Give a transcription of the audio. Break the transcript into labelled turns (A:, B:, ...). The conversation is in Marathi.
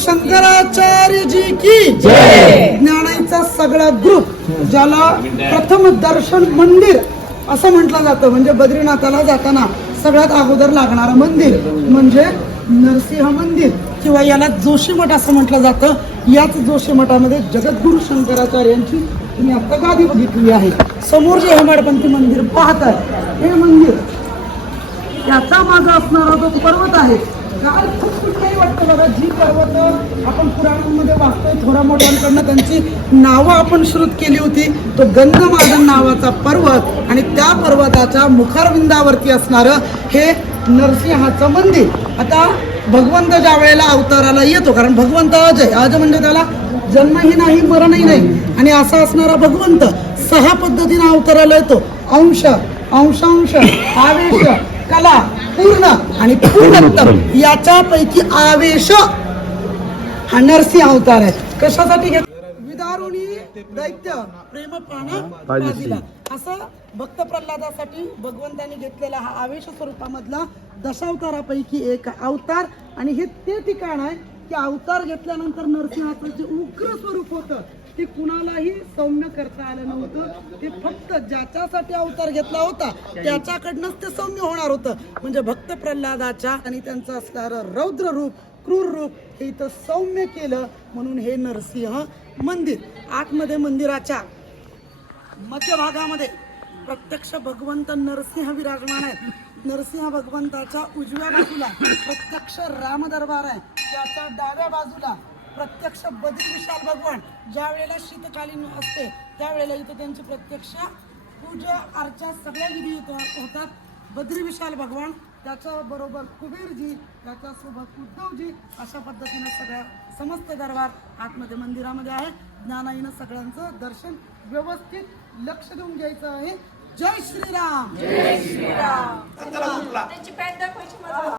A: शंकराचार्य जी की ज्ञानाचा सगळा ग्रुप ज्याला प्रथम दर्शन मंदिर असं म्हटलं जातं. म्हणजे बद्रीनाथाला जाताना सगळ्यात अगोदर लागणारं मंदिर म्हणजे नरसिंह मंदिर किंवा याला जोशी मठ असं म्हटलं जातं. याच जोशी मठामध्ये जगद्गुरु शंकराचार्यांची तुम्ही आता गादी बघितली आहे. समोर जे हेमाडपंथी मंदिर पाहत आहे हे मंदिर त्याचा मागे असणारा जो पर्वत आहे काल खूप कुठलाही वाटतं बघा. जी पर्वत आपण पुराणांमध्ये वाचतोय थोड्या मोठ्यांकडनं त्यांची नावं आपण श्रुत केली होती. तो गंधमाधन नावाचा पर्वत आणि त्या पर्वताच्या मुखारविंदावरती असणारं हे नरसिंहाचं मंदिर. आता भगवंत ज्या वेळेला अवताराला येतो कारण भगवंत अज आहे. अज म्हणजे त्याला जन्मही नाही मरणही नाही. आणि असा असणारा भगवंत सहा पद्धतीनं अवताराला येतो. अंश अंशांश आवेश कला पूर्ण आणि पूर्णत्तम याच्यापैकी आवेश हा नरसिंह अवतार आहे. कशासाठी घेत विदारुणी दैत्य प्रेम पाना असं भक्त प्रल्हादासाठी भगवंताने घेतलेला हा आवेश स्वरूपामधला दशावतारापैकी एक अवतार. आणि हे ते ठिकाण आहे की अवतार घेतल्यानंतर नरसिंहाचं जे उग्र स्वरूप होतं ते कुणालाही सौम्य करता आलं नव्हतं. ते फक्त ज्याच्यासाठी अवतार घेतला होता त्याच्याकडनंच ते सौम्य होणार होतं. म्हणजे भक्त प्रल्हादाच्या आणि त्यांचं असणारं रौद्र रूप क्रूर रूप हे इथं सौम्य केलं म्हणून हे नरसिंह मंदिर. आतमध्ये मंदिराच्या मध्यभागामध्ये प्रत्यक्ष भगवंत नरसिंह विराजमान आहेत. नरसिंह भगवंताच्या उजव्या बाजूला प्रत्यक्ष राम दरबार आहे. त्याच्या डाव्या बाजूला प्रत्यक्ष बद्री विशाल भगवान. ज्या वेळेला शीतकालीन असते त्यावेळेला इथं त्यांची प्रत्यक्ष पूजा अर्चा सगळ्या विधी इथं होतात. बद्री विशाल भगवान त्याच्या बरोबर कुबेरजी त्याच्यासोबत उद्धवजी अशा पद्धतीनं सगळ्या समस्त दरबार आतमध्ये मंदिरामध्ये आहे. ज्ञानाईनं सगळ्यांचं दर्शन व्यवस्थित लक्ष देऊन घ्यायचं आहे. जय श्रीराम! जय श्रीराम!